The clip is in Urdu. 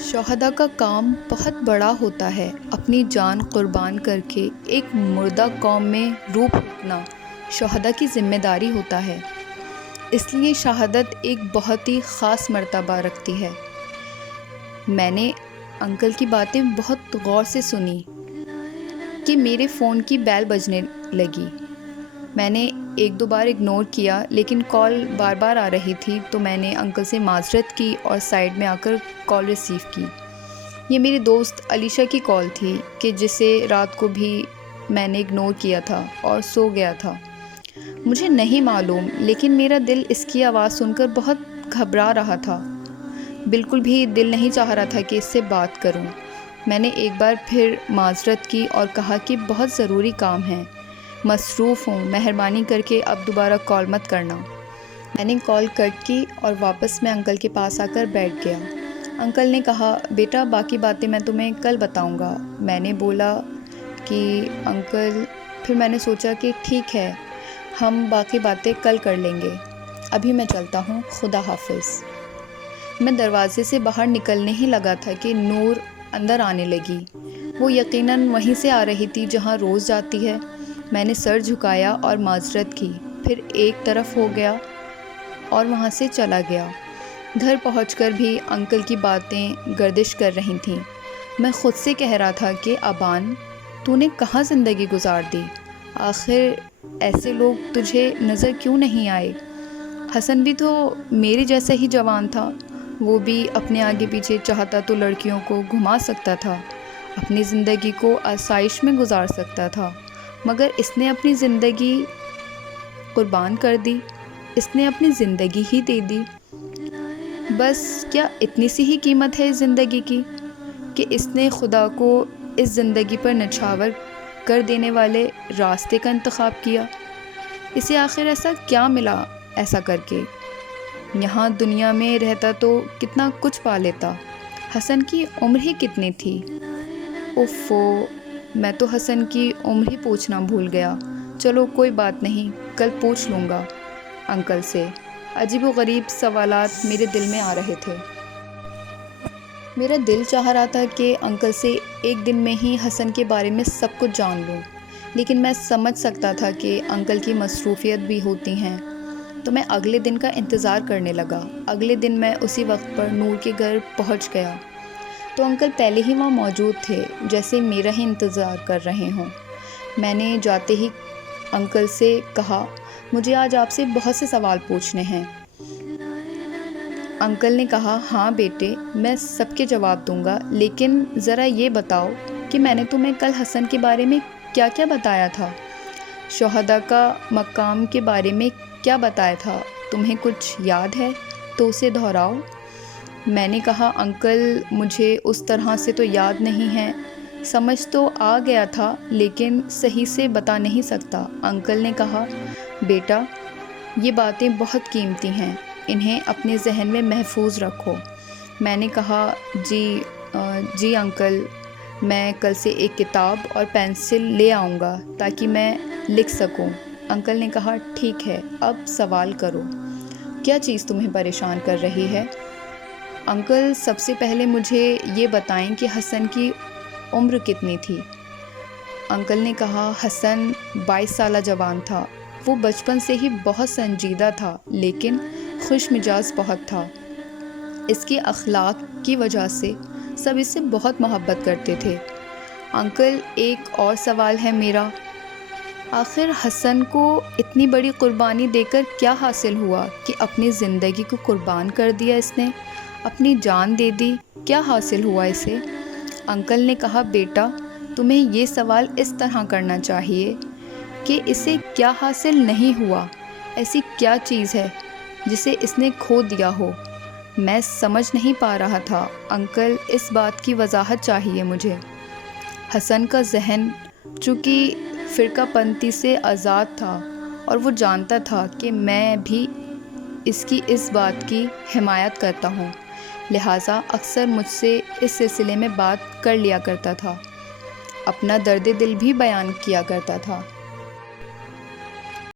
شہداء کا کام بہت بڑا ہوتا ہے۔ اپنی جان قربان کر کے ایک مردہ قوم میں روح پھونکنا شہداء کی ذمہ داری ہوتا ہے۔ اس لیے شہادت ایک بہت ہی خاص مرتبہ رکھتی ہے۔ میں نے انکل کی باتیں بہت غور سے سنی کہ میرے فون کی بیل بجنے لگی۔ میں نے ایک دو بار اگنور کیا، لیکن کال بار بار آ رہی تھی، تو میں نے انکل سے معذرت کی اور سائڈ میں آ کر کال ریسیو کی۔ یہ میری دوست علیشہ کی کال تھی کہ جسے رات کو بھی میں نے اگنور کیا تھا اور سو گیا تھا۔ مجھے نہیں معلوم، لیکن میرا دل اس کی آواز سن کر بہت گھبرا رہا تھا۔ بالکل بھی دل نہیں چاہ رہا تھا کہ اس سے بات کروں۔ میں نے ایک بار پھر معذرت کی اور کہا کہ بہت ضروری کام ہے، مصروف ہوں، مہربانی کر کے اب دوبارہ کال مت کرنا۔ میں نے کال کٹ کی اور واپس میں انکل کے پاس آ کر بیٹھ گیا۔ انکل نے کہا، بیٹا باقی باتیں میں تمہیں کل بتاؤں گا۔ میں نے بولا کہ انکل، پھر میں نے سوچا کہ ٹھیک ہے، ہم باقی باتیں کل کر لیں گے، ابھی میں چلتا ہوں، خدا حافظ۔ میں دروازے سے باہر نکلنے ہی لگا تھا کہ نور اندر آنے لگی۔ وہ یقیناً وہیں سے آ رہی تھی جہاں روز جاتی ہے۔ میں نے سر جھکایا اور معذرت کی، پھر ایک طرف ہو گیا اور وہاں سے چلا گیا۔ گھر پہنچ کر بھی انکل کی باتیں گردش کر رہی تھیں۔ میں خود سے کہہ رہا تھا کہ ابان، تو نے کہاں زندگی گزار دی؟ آخر ایسے لوگ تجھے نظر کیوں نہیں آئے؟ حسن بھی تو میرے جیسا ہی جوان تھا، وہ بھی اپنے آگے پیچھے چاہتا تو لڑکیوں کو گھما سکتا تھا، اپنی زندگی کو آسائش میں گزار سکتا تھا، مگر اس نے اپنی زندگی قربان کر دی، اس نے اپنی زندگی ہی دے دی۔ بس کیا اتنی سی ہی قیمت ہے اس زندگی کی کہ اس نے خدا کو اس زندگی پر نچھاور کر دینے والے راستے کا انتخاب کیا؟ اسے آخر ایسا کیا ملا ایسا کر کے؟ یہاں دنیا میں رہتا تو کتنا کچھ پا لیتا۔ حسن کی عمر ہی کتنی تھی؟ اوفو، میں تو حسن کی عمر ہی پوچھنا بھول گیا۔ چلو کوئی بات نہیں، کل پوچھ لوں گا انکل سے۔ عجیب و غریب سوالات میرے دل میں آ رہے تھے۔ میرا دل چاہ رہا تھا کہ انکل سے ایک دن میں ہی حسن کے بارے میں سب کچھ جان لوں، لیکن میں سمجھ سکتا تھا کہ انکل کی مصروفیت بھی ہوتی ہیں، تو میں اگلے دن کا انتظار کرنے لگا۔ اگلے دن میں اسی وقت پر نور کے گھر پہنچ گیا تو انکل پہلے ہی وہاں موجود تھے، جیسے میرا ہی انتظار کر رہے ہوں۔ میں نے جاتے ہی انکل سے کہا، مجھے آج آپ سے بہت سے سوال پوچھنے ہیں۔ انکل نے کہا، ہاں بیٹے، میں سب کے جواب دوں گا، لیکن ذرا یہ بتاؤ کہ میں نے تمہیں کل حسن کے بارے میں کیا کیا بتایا تھا؟ شہداء کا مقام کے بارے میں کیا بتایا تھا؟ تمہیں کچھ یاد ہے تو اسے دہراؤ۔ میں نے کہا، انکل مجھے اس طرح سے تو یاد نہیں ہے، سمجھ تو آ گیا تھا لیکن صحیح سے بتا نہیں سکتا۔ انکل نے کہا، بیٹا یہ باتیں بہت قیمتی ہیں، انہیں اپنے ذہن میں محفوظ رکھو۔ میں نے کہا، جی انکل، میں کل سے ایک کتاب اور پینسل لے آؤں گا تاکہ میں لکھ سکوں۔ انکل نے کہا، ٹھیک ہے، اب سوال کرو، کیا چیز تمہیں پریشان کر رہی ہے؟ انکل سب سے پہلے مجھے یہ بتائیں کہ حسن کی عمر کتنی تھی؟ انکل نے کہا، حسن 22 سالہ جوان تھا، وہ بچپن سے ہی بہت سنجیدہ تھا لیکن خوش مزاج بہت تھا۔ اس کے اخلاق کی وجہ سے سب اس سے بہت محبت کرتے تھے۔ انکل ایک اور سوال ہے میرا، آخر حسن کو اتنی بڑی قربانی دے کر کیا حاصل ہوا کہ اپنی زندگی کو قربان کر دیا؟ اس نے اپنی جان دے دی، کیا حاصل ہوا اسے؟ انکل نے کہا، بیٹا تمہیں یہ سوال اس طرح کرنا چاہیے کہ اسے کیا حاصل نہیں ہوا، ایسی کیا چیز ہے جسے اس نے کھو دیا ہو؟ میں سمجھ نہیں پا رہا تھا انکل، اس بات کی وضاحت چاہیے مجھے۔ حسن کا ذہن چونکہ فرقہ پنتی سے آزاد تھا اور وہ جانتا تھا کہ میں بھی اس کی اس بات کی حمایت کرتا ہوں، لہٰذا اکثر مجھ سے اس سلسلے میں بات کر لیا کرتا تھا، اپنا درد دل بھی بیان کیا کرتا تھا۔